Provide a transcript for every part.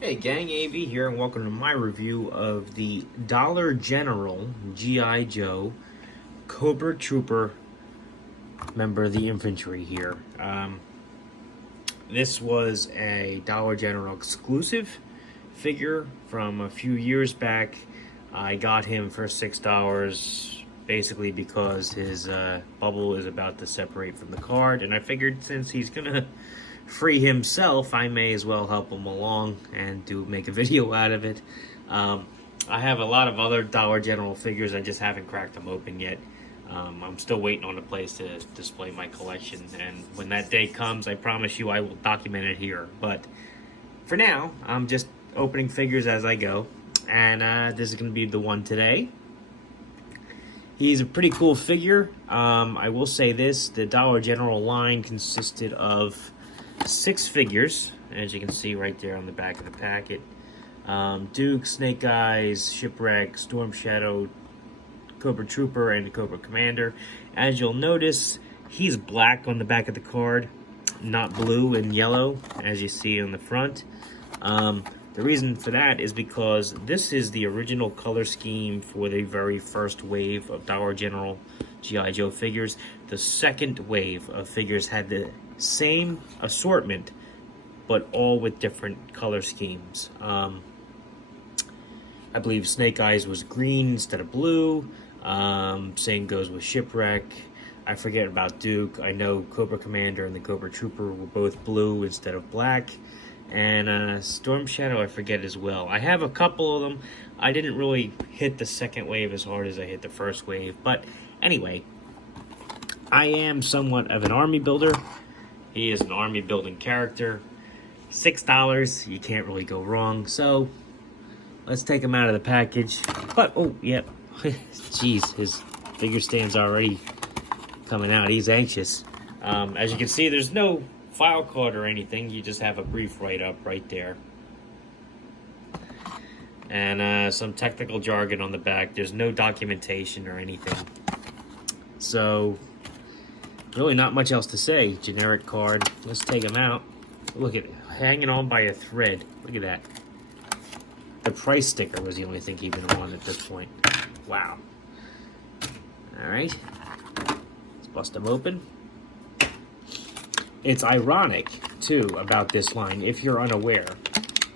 Hey gang, AV here, and welcome to my review of the Dollar General G.I. Joe Cobra Trooper member of the infantry here. This was a Dollar General exclusive figure from a few years back. I got him for $6 basically because his bubble is about to separate from the card, and I figured since he's gonna free himself, I may as well help him along and make a video out of it. I have a lot of other Dollar General figures, I just haven't cracked them open yet. I'm still waiting on a place to display my collection, and when that day comes, I promise you I will document it here. But for now, I'm just opening figures as I go, and this is going to be the one today. He's a pretty cool figure. I will say this, the Dollar General line consisted of 6 figures, as you can see right there on the back of the packet. Duke, Snake Eyes, Shipwreck, Storm Shadow, Cobra Trooper, and the Cobra Commander. As you'll notice, he's black on the back of the card, not blue and yellow, as you see on the front. The reason for that is because this is the original color scheme for the very first wave of Dollar General G.I. Joe figures. The second wave of figures had the same assortment, but all with different color schemes. I believe Snake Eyes was green instead of blue. Same goes with Shipwreck. I forget about Duke. I know Cobra Commander and the Cobra Trooper were both blue instead of black. And Storm Shadow I forget as well. I have a couple of them. I didn't really hit the second wave as hard as I hit the first wave. But anyway, I am somewhat of an army builder. He is an army building character. $6, you can't really go wrong. So let's take him out of the package. But, oh, yep. Jeez, his figure stand's already coming out. He's anxious. As you can see, there's no file card or anything. You just have a brief write-up right there. And some technical jargon on the back. There's no documentation or anything. So, really not much else to say. Generic card. Let's take him out. Look at it. Hanging on by a thread. Look at that. The price sticker was the only thing keeping him on at this point. Wow. Alright. Let's bust him open. It's ironic, too, about this line, if you're unaware,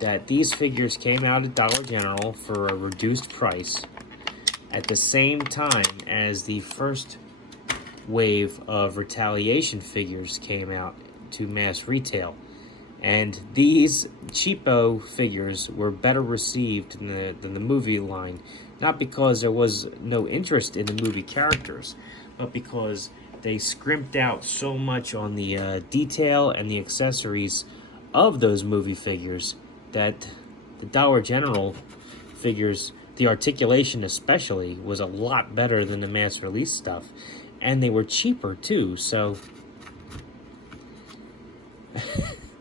that these figures came out at Dollar General for a reduced price at the same time as the first wave of Retaliation figures came out to mass retail. And these cheapo figures were better received than the movie line, not because there was no interest in the movie characters, but because they scrimped out so much on the detail and the accessories of those movie figures that the Dollar General figures, the articulation especially, was a lot better than the mass release stuff. And they were cheaper too, so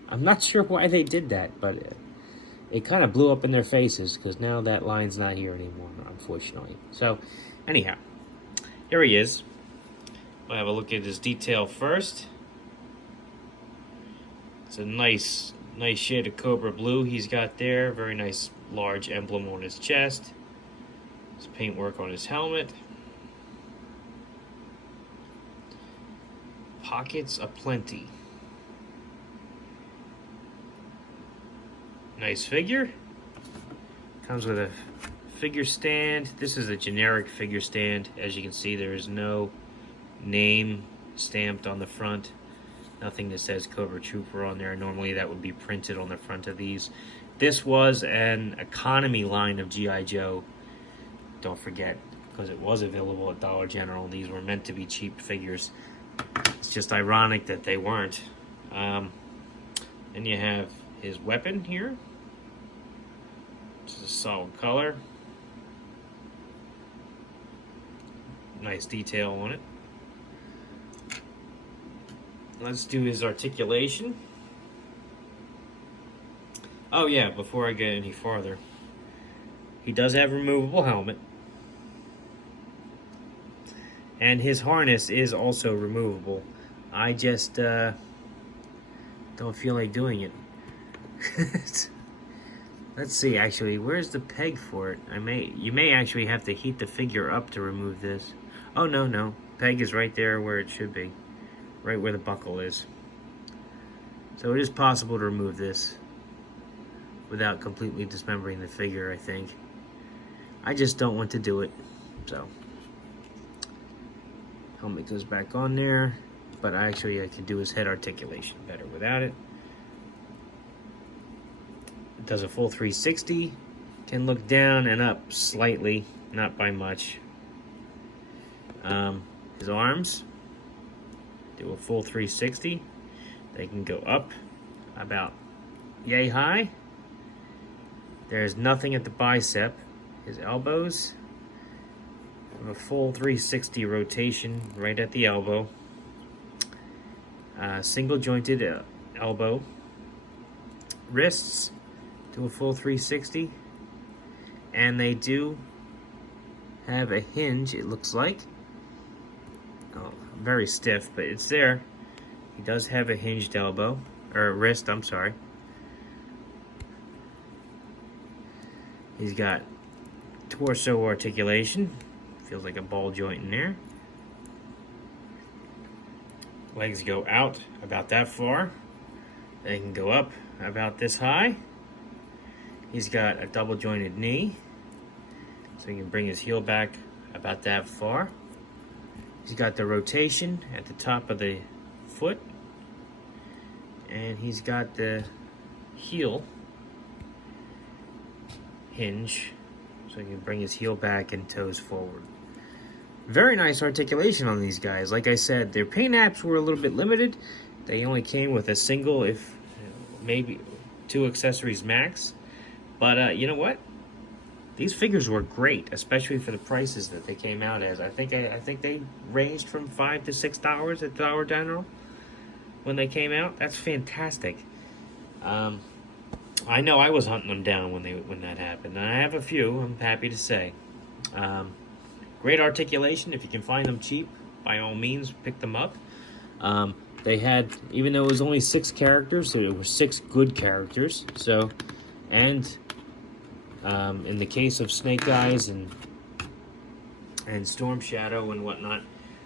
I'm not sure why they did that, but it kind of blew up in their faces because now that line's not here anymore, unfortunately. So, anyhow, here he is. We'll have a look at his detail first. It's a nice shade of Cobra blue he's got there. Very nice large emblem on his chest. His paintwork on his helmet. Pockets aplenty. Nice figure. Comes with a figure stand. This is a generic figure stand. As you can see, there is no name stamped on the front. Nothing that says Cobra Trooper on there. Normally that would be printed on the front of these. This was an economy line of G.I. Joe. Don't forget, because it was available at Dollar General. These were meant to be cheap figures. It's just ironic that they weren't. Then you have his weapon here. It's a solid color. Nice detail on it. Let's do his articulation. Oh yeah, before I get any farther, he does have a removable helmet. And his harness is also removable. I just don't feel like doing it. Let's see, actually, where's the peg for it? You may actually have to heat the figure up to remove this. Oh, no, no. Peg is right there where it should be. Right where the buckle is. So it is possible to remove this without completely dismembering the figure, I think. I just don't want to do it, so. Helmet goes back on there, but actually I can do his head articulation better without it. It does a full 360, can look down and up slightly, not by much. His arms do a full 360. They can go up about yay high. There's nothing at the bicep. His elbows have a full 360 rotation right at the elbow. Single jointed elbow. Wrists do a full 360. And they do have a hinge, it looks like. Oh, very stiff, but it's there. He does have a hinged elbow, or wrist, I'm sorry. He's got torso articulation. Feels like a ball joint in there. Legs go out about that far. They can go up about this high. He's got a double jointed knee, so he can bring his heel back about that far. He's got the rotation at the top of the foot, and he's got the heel hinge, so he can bring his heel back and toes forward. Very nice articulation on these guys. Like I said, their paint apps were a little bit limited. They only came with a single, if maybe 2 accessories max. But you know what? These figures were great, especially for the prices that they came out as. I think they ranged from $5 to $6 at Dollar General when they came out. That's fantastic. I know I was hunting them down when that happened, and I have a few. I'm happy to say. Great articulation. If you can find them cheap, by all means, pick them up. They had, even though it was only 6 characters, there were 6 good characters. So, and in the case of Snake Eyes and Storm Shadow and whatnot,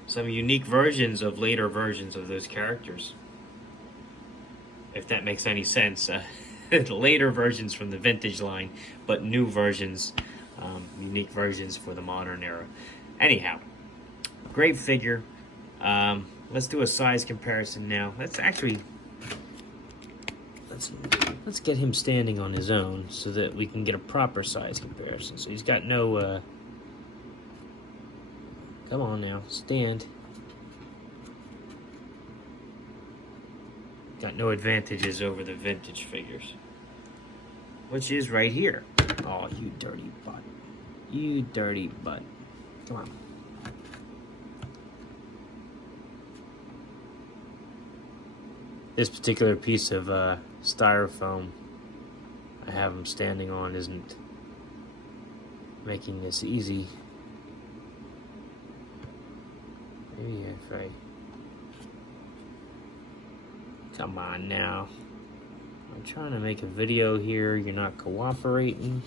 some unique versions of later versions of those characters. If that makes any sense. Later versions from the vintage line, but new versions, unique versions for the modern era. Anyhow, great figure. Let's do a size comparison now. Let's get him standing on his own so that we can get a proper size comparison. So he's got no come on now, stand. Got no advantages over the vintage figures, which is right here. Oh, you dirty butt. You dirty butt. Come on. This particular piece of styrofoam I have him standing on isn't making this easy. Maybe if I... Come on now. I'm trying to make a video here. You're not cooperating.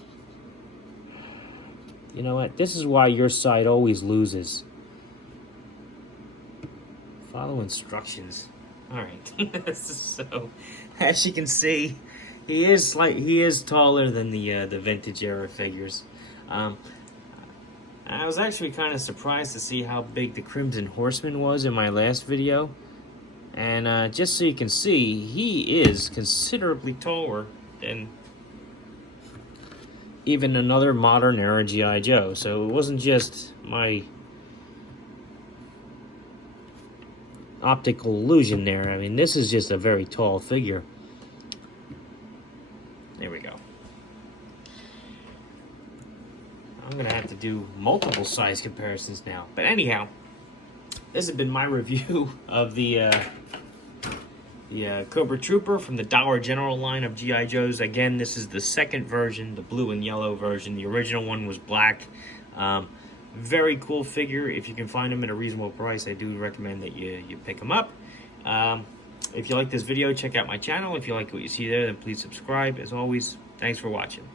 You know what? This is why your side always loses. Follow instructions. Alright. So, as you can see, he is taller than the vintage era figures. I was actually kind of surprised to see how big the Crimson Horseman was in my last video. And just so you can see, he is considerably taller than even another modern era G.I. Joe. So it wasn't just my optical illusion there. I mean, this is just a very tall figure. There we go. I'm going to have to do multiple size comparisons now. But anyhow, this has been my review of the Cobra Trooper from the Dollar General line of G.I. Joes. Again, this is the second version, the blue and yellow version. The original one was black. Very cool figure. If you can find them at a reasonable price, I do recommend that you pick them up. If you like this video, check out my channel. If you like what you see there, then please subscribe. As always, thanks for watching.